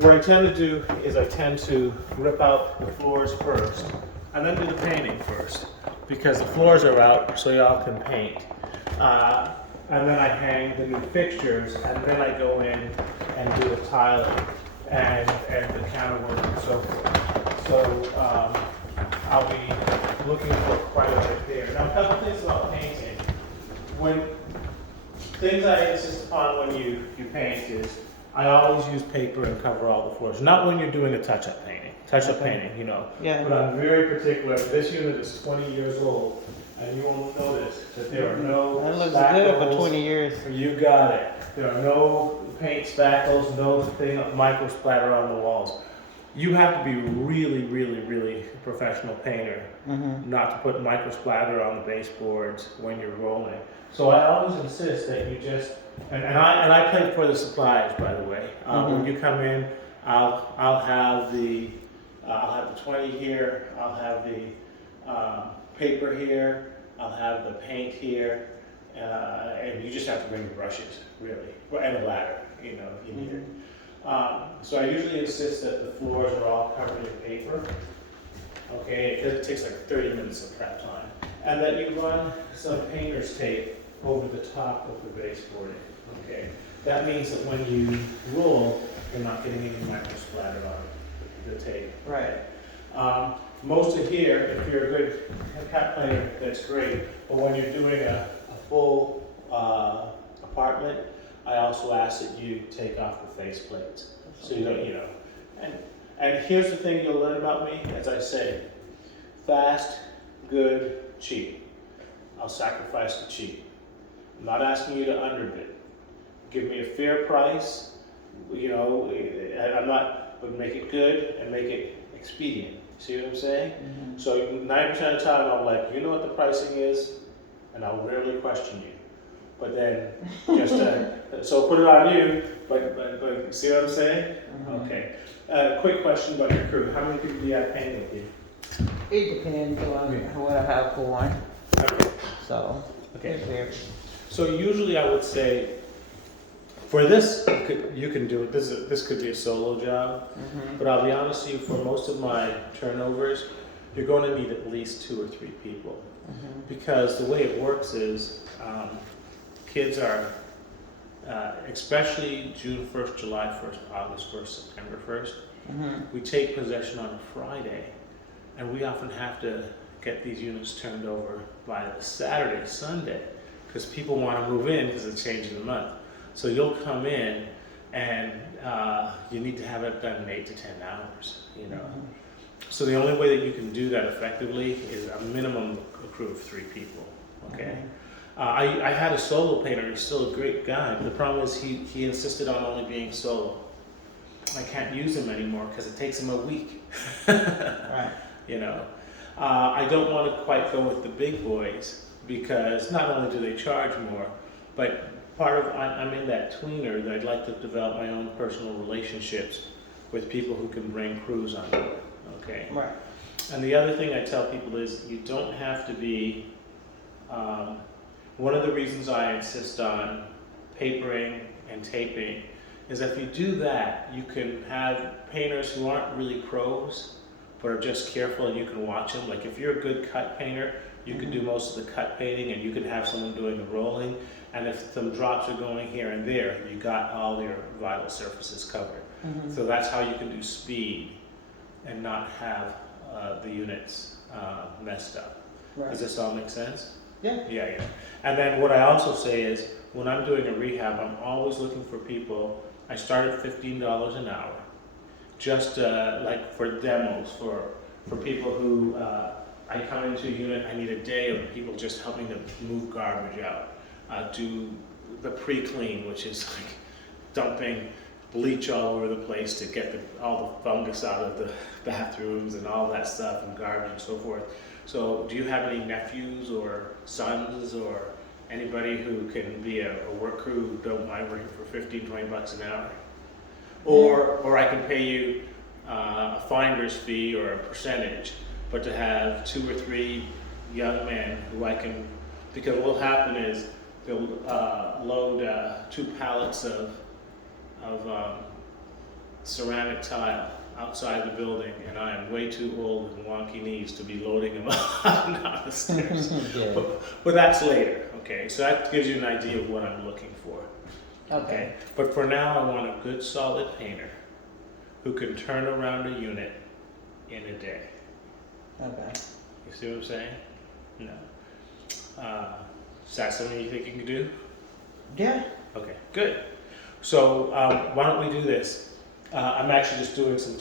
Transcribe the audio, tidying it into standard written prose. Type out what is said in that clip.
what I tend to do is I tend to rip out the floors first, and then do the painting first, because the floors are out, so y'all can paint. And then I hang the new fixtures, and then I go in and do the tiling and the counterwork and so forth. So I'll be looking for quite a bit there. Now, a couple things about painting. When things I insist upon when you paint is I always use paper and cover all the floors. Not when you're doing a touch-up painting. Touch-up painting, you know. Yeah. But I'm very particular. This unit is 20 years old, and you will notice that there are no That looks good for spackles. 20 years. You got it. There are no paint spackles, no thing micro splatter on the walls. You have to be really, really, really a professional painter not to put micro splatter on the baseboards when you're rolling. So I always insist that you just and I pay for the supplies, by the way. When you come in, I'll have the 20 here. I'll have the paper here. I'll have the paint here, and you just have to bring the brushes, really, and a ladder, you know, if you need it. So I usually insist that the floors are all covered in paper. Okay, it takes like 30 minutes of prep time, and that you run some painter's tape over the top of the baseboarding. Okay, that means that when you roll, you're not getting any micro splatter on the tape. Right. Most of here, if you're a good cat player, that's great. But when you're doing a full apartment, I also ask that you take off the face plates. So you don't, you know. And here's the thing you'll learn about me, as I say, fast, good, cheap. I'll sacrifice the cheap. I'm not asking you to underbid. Give me a fair price, you know, I'm not, but make it good and make it expedient. See what I'm saying? So 90% of the time I'm like, you know what the pricing is, and I'll rarely question you. But then, just so put it on you, but see what I'm saying? Okay. Quick question about your crew. How many people do you have painting with you? It depends on what I have going. Okay. So, Okay. it varies. So usually I would say, for this, you can do it. This could be a solo job, but I'll be honest with you. For most of my turnovers, you're going to need at least 2 or 3 people, because the way it works is kids are, especially June 1st, July 1st, August 1st, September 1st. We take possession on a Friday, and we often have to get these units turned over by the Saturday, Sunday, because people want to move in because it's changing the month. So you'll come in and you need to have it done in 8 to 10 hours, you know. So the only way that you can do that effectively is a minimum crew of 3 people, okay? I had a solo painter, he's still a great guy, but the problem is he insisted on only being solo. I can't use him anymore because it takes him a week, Right. you know. I don't want to quite go with the big boys because not only do they charge more, but I'm in that tweener that I'd like to develop my own personal relationships with people who can bring crews on board, okay? Right. And the other thing I tell people is you don't have to be, one of the reasons I insist on papering and taping is if you do that, you can have painters who aren't really pros, but are just careful and you can watch them. Like if you're a good cut painter, you can do most of the cut painting and you can have someone doing the rolling. And if some drops are going here and there, you got all your vital surfaces covered. So that's how you can do speed and not have the units messed up. Right. Does this all make sense? Yeah. Yeah. And then what I also say is, when I'm doing a rehab, I'm always looking for people. I start at $15 an hour, just like for demos, for people who I come into a unit, I need a day of people just helping to move garbage out. Do the pre-clean, which is like dumping bleach all over the place to get all the fungus out of the bathrooms and all that stuff and garbage and so forth. So do you have any nephews or sons or anybody who can be a work crew who don't mind working for 15, 20 bucks an hour? Or I can pay you a finder's fee or a percentage, but to have 2 or 3 young men who I can, because what will happen is they'll load 2 pallets of ceramic tile outside the building, and I am way too old and wonky knees to be loading them up and down the stairs. Yeah. But that's later, okay? So that gives you an idea of what I'm looking for. Okay. But for now, I want a good solid painter who can turn around a unit in a day. Okay. You see what I'm saying? No. Is that something you think you can do? Yeah. Okay, good. So why don't we do this? I'm actually just doing some